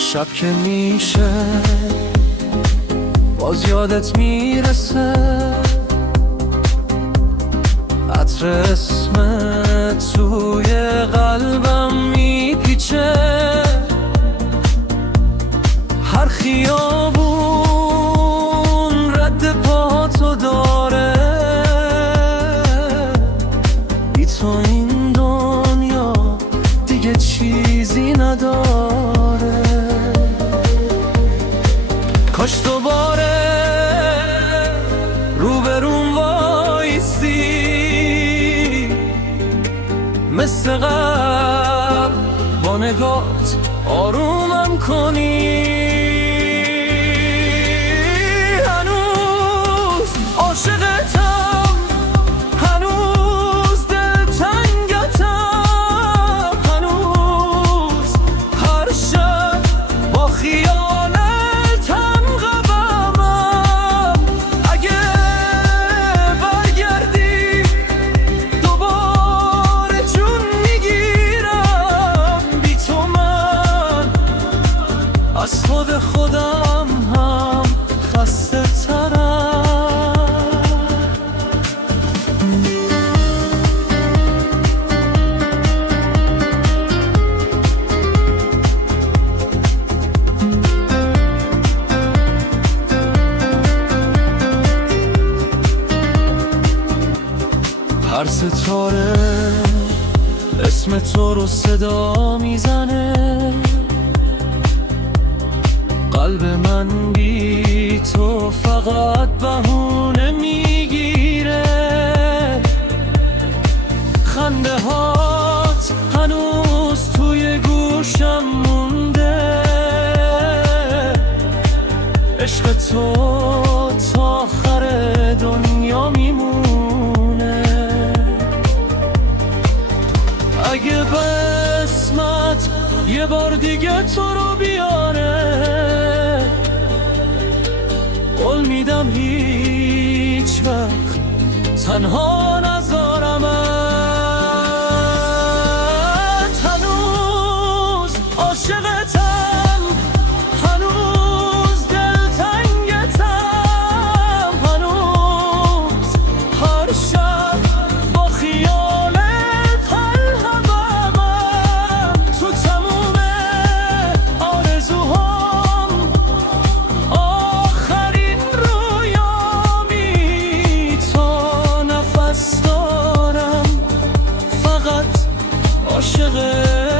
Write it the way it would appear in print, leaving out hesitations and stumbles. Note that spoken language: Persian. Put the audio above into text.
شب که میشه باز یادت میرسه، عطر اسمت توی قلبم میپیچه. هر خیابون رد پاتو داره، بی تو این دنیا دیگه چیزی نداره. کاش دوباره روبروم وایسی، مثل قبل با نگات آرومم کنی. هنوز عاشقتم، هنوز دلتنگتم، هنوز هر شب با خیالتم غمم. اگه برگردی دوباره جون میگیرم، بی تو من از خود خودم هم خسته ترم. هر ستاره اسم تو رو صدا میزنه، قلب من بی تو فقط بهونه میگیره. خنده هات هنوز توی گوشم مونده، عشق تو تا آخر دنیا میمونه. اگه قسمت یه بار دیگه تو رو بیاره، قول میدم هیچ وقت تنها نذارمت. هنوز عاشقتم، هنوز دلتنگتم، هنوز هر شب با خیالت همم. تو تموم آرزوهام آخرین رویامی، تا نفس دارم فقط عاشقت.